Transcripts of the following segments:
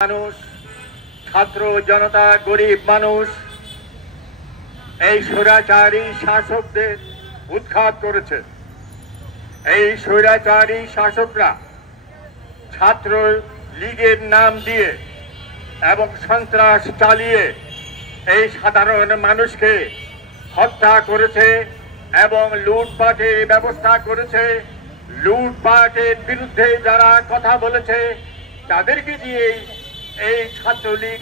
মানুষ, ছাত্র জনতা, গরিব মানুষ এই স্বৈরাচারী শাসকদের উৎখাত করেছে। এই স্বৈরাচারী শাসকরা ছাত্র লীগের নাম দিয়ে এবং সন্ত্রাস চালিয়ে এই সাধারণ মানুষকে হত্যা করেছে এবং লুটপাটের ব্যবস্থা করেছে। লুটপাটের বিরুদ্ধে যারা কথা বলেছে তাদেরকে দিয়ে এই ছাত্রলীগ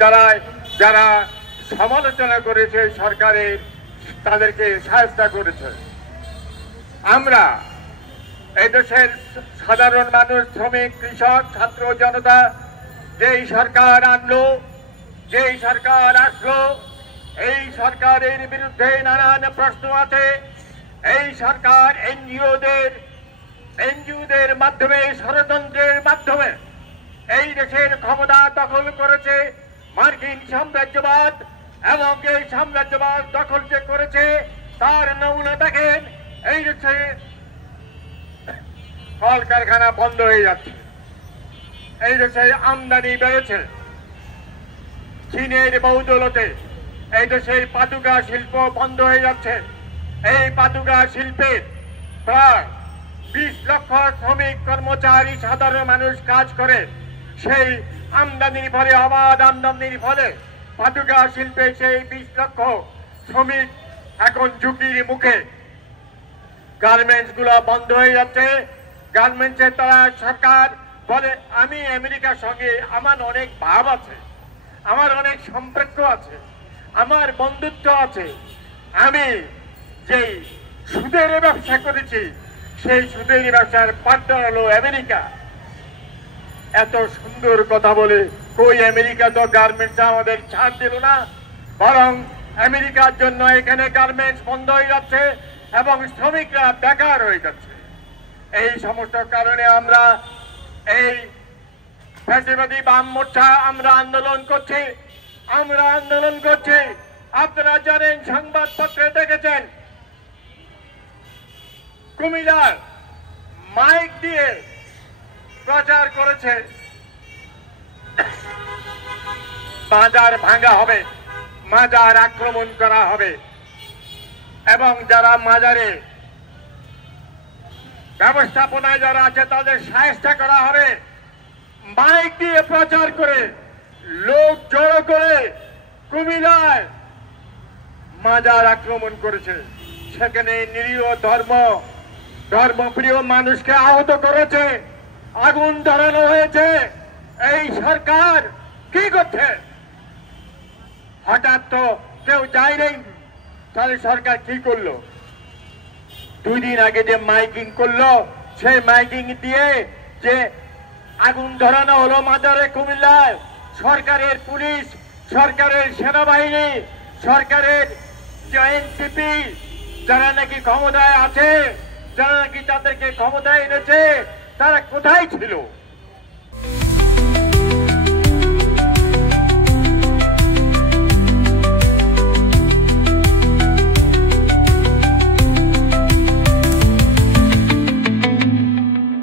দ্বারায় যারা সমালোচনা করেছে সরকারের, তাদেরকে সাহায্য করেছে। আমরা এই দেশের সাধারণ মানুষ, শ্রমিক, কৃষক, ছাত্র জনতা যেই সরকার আনলো, যেই সরকার আসলো, এই সরকারের বিরুদ্ধে নানান প্রশ্ন আছে। এই সরকার এনজিওদের মাধ্যমে, ষড়যন্ত্রের মাধ্যমে এই দেশের ক্ষমতা দখল করেছে মার্কিন সাম্রাজ্যবাদ, এবং এই সাম্রাজ্যবাদ দখল যে করেছে তার নমুনা দেখেন। এই দেশে কলকারখানা বন্ধ হয়ে যাচ্ছে, এই দেশে আমদানি বেড়েছে চীনের বৌদৌলতে। এই দেশের পাদুকা শিল্প বন্ধ হয়ে যাচ্ছে। এই পাদুকা শিল্পের প্রায় 20 লক্ষ শ্রমিক কর্মচারী সাধারণ মানুষ কাজ করে। সেই আমদানির ফলে, অবাধ আমদানির ফলে পাদুকা শিল্পে সেই 20 লক্ষ শ্রমিক এখন ঝুঁকির মুখে। গার্মেন্টস গুলো বন্ধ হয়ে যাচ্ছে। গার্মেন্টসের তারা সরকার বলে, আমি আমেরিকার সঙ্গে আমার অনেক ভাব আছে, আমার অনেক সম্পর্ক আছে, আমার বন্ধুত্ব আছে। আমি যেই সুদের ব্যবসা করেছি সেই সুদের ব্যবসার পার্টনার হলো আমেরিকা। এত সুন্দর কথা বলে কই আমেরিকা তো গার্মেন্টস আমাদের ছাড় দিল না, বরং আমেরিকার জন্য এখানে গার্মেন্টস বন্ধ হয়ে যাচ্ছে এবং শ্রমিকরা বেকার হয়ে যাচ্ছে। এই সমস্ত কারণে আমরা এই ফ্যাসিবাদী বাম মোর্চা আমরা আন্দোলন করছি। আপনারা জানেন, সংবাদপত্রে দেখেছেন, কুমিল্লার মাইক দিয়ে প্রচার করেছে মাজার ভাঙা হবে, মাজার আক্রমণ করা হবে এবং যারা মাজারে ব্যবস্থাপনায় যারা আছে তাদের সাহায্য করা হবে। মাইক দিয়ে প্রচার করে লোক জড়ো করে কুমিল্লায় মাজার আক্রমণ করেছে। সেখানে নিরীহ ধর্মপ্রিয় মানুষকে আহত করেছে, আগুন ধরানো হয়েছে। এই সরকার কি করছে? হঠাৎ তো কেউ যায় নাই, তাহলে সরকার কি করলো? 2 দিন আগে যে মাইকিং করলো, সেই মাইকিং দিয়ে যে আগুন ধরানো হলো মাজারে কুমিল্লায়, সরকারের পুলিশ, সরকারের সেনাবাহিনী, সরকারের এনসিপি যারা নাকি ক্ষমতায় আছে, যারা নাকি তাদেরকে ক্ষমতায় এনেছে, তারা কোথায় ছিল?